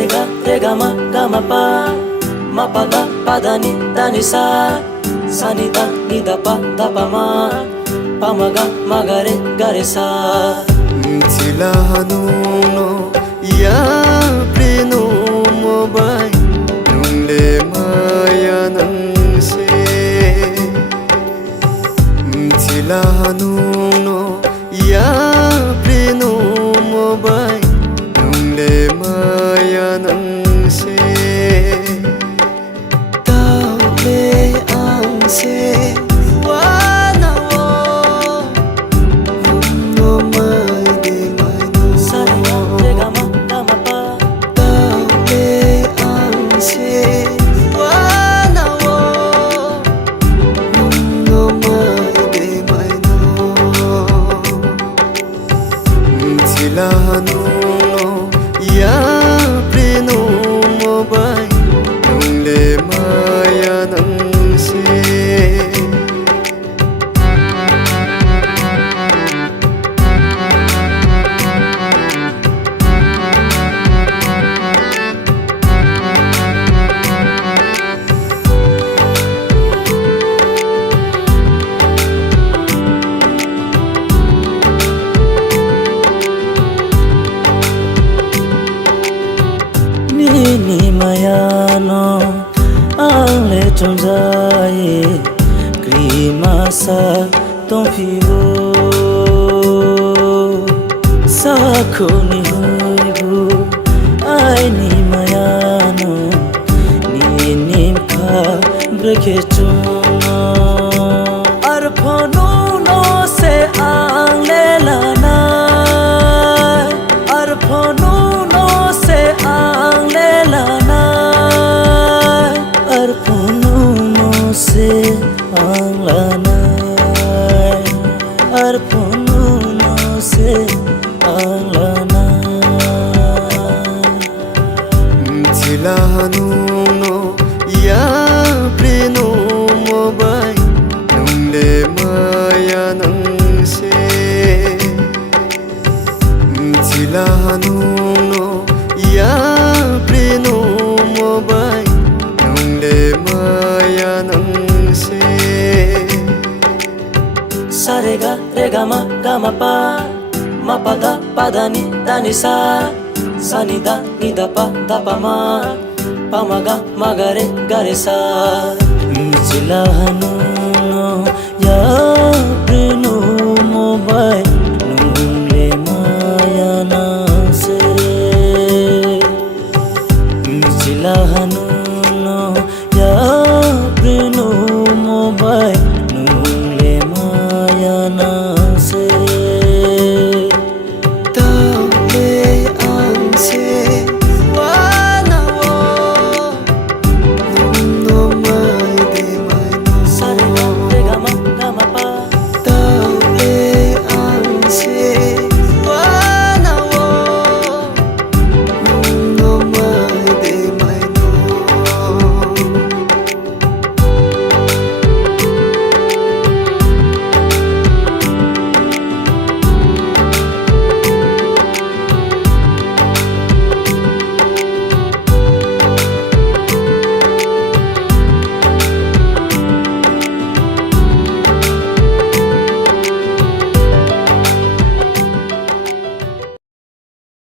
Sarega rega ma ga ma pa da pa da ni sa ni da pa ma ma ga re sa Tilahanu no ya preno mobai nungle maya nang se Tilahanu no ya preno mobai nungle maya nang se tao le ang se Tilahanu no ya preno mobai nungle maya nang se Ni mayano ang le chonjaye krimasa ton fibo sakho ni hoibu ai ni mayano ni kha breke chuna arphano no se ang le lana arphano no se ang le lana arphano no se ang lana arphano no se ang lana Tilahanu no ya preno mobai nungle maya nang se Tilahanu no ya preno mobai nungle maya nang se Sarega rega ma ga ma pa da ni sa ni da pa ma ga re sa Tilahanu no ya